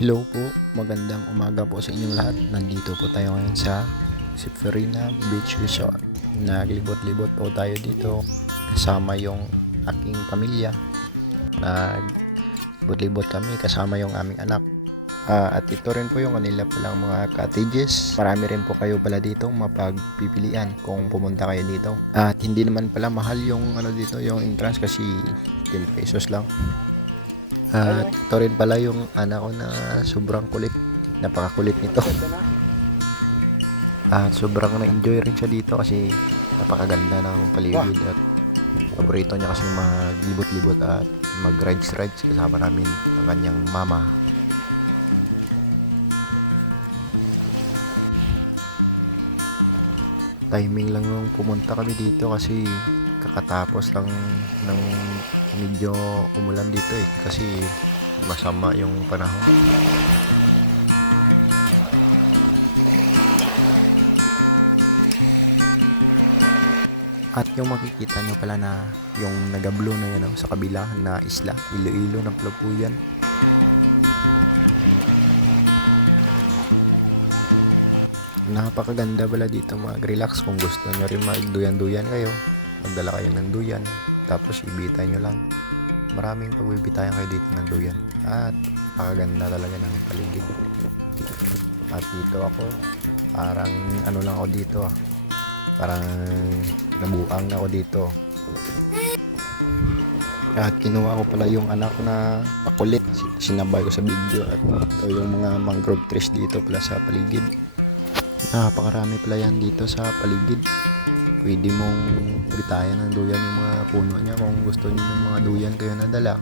Hello po, magandang umaga po sa inyong lahat. Nandito po tayo ngayon sa Seferina Beach Resort. Naglibot-libot po tayo dito kasama yung aking pamilya. Naglibot-libot kami kasama yung aming anak. At ito rin po yung kanila palang mga cottages. Marami rin po kayo pala dito mapagpipilian kung pumunta kayo dito. At hindi naman pala mahal yung dito, yung entrance kasi 10 pesos lang. At ito rin pala yung anak ko na sobrang kulit. Napakakulit nito. At sobrang na-enjoy rin siya dito kasi napakaganda ng paligid. At paborito niya kasi maglibot-libot at mag-rides-rides kasama namin ang kanyang mama. Timing lang yung pumunta kami dito kasi kakatapos lang ng medyo umulan dito kasi masama yung panahon. At yung makikita nyo pala na yung nagablo na yan sa kabila na isla, Iloilo ng Palapuyan. Napakaganda pala dito mag-relax kung gusto nyo rin magduyan-duyan kayo. Magdala kayo ng duyan tapos ibita nyo lang. Maraming pagbibitayan kayo dito ng duyan at napakaganda talaga ng paligid. At dito ako parang lang ako dito parang nabuang ako dito. At kinuha ko pala yung anak na pakulit, sinabay ko sa video. At ito yung mga mangrove trees dito pala sa paligid. Napakarami pala yan dito sa paligid. Pwede mong bitayan ng duyan yung mga puno niya kung gusto niyo ng mga duyan kayo nadala.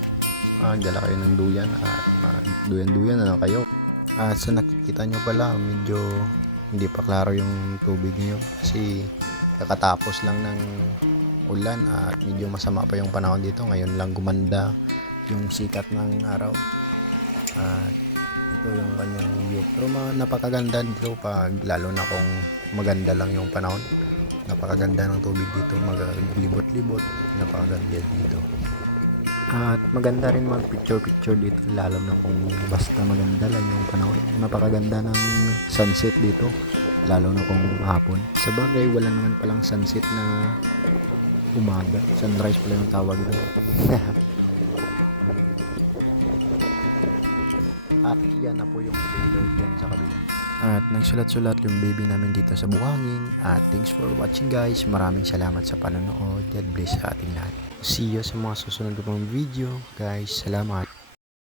Dala kayo ng duyan at duyan-duyan na lang kayo. At sa nakikita nyo pala medyo hindi pa klaro yung tubig niyo kasi kakatapos lang ng ulan at medyo masama pa yung panahon dito. Ngayon lang gumanda yung sikat ng araw. At ito yung kanyang view. Pero napakaganda dito pag lalo na kung maganda lang yung panahon. Napakaganda ng tubig dito, maglibot-libot, napakaganda dito. At maganda rin mag picture dito lalo na kung basta maganda lang yung panahon. Napakaganda ng sunset dito lalo na kung hapon. Sa bagay wala naman palang sunset na umaga, sunrise pala yung tawag doon. At yan na po yung trailer dyan sa kabila. At nagsulat-sulat yung baby namin dito sa buhangin. At thanks for watching guys. Maraming salamat sa panonood. God bless sa ating lahat. See you sa mga susunod na pang video guys. Salamat.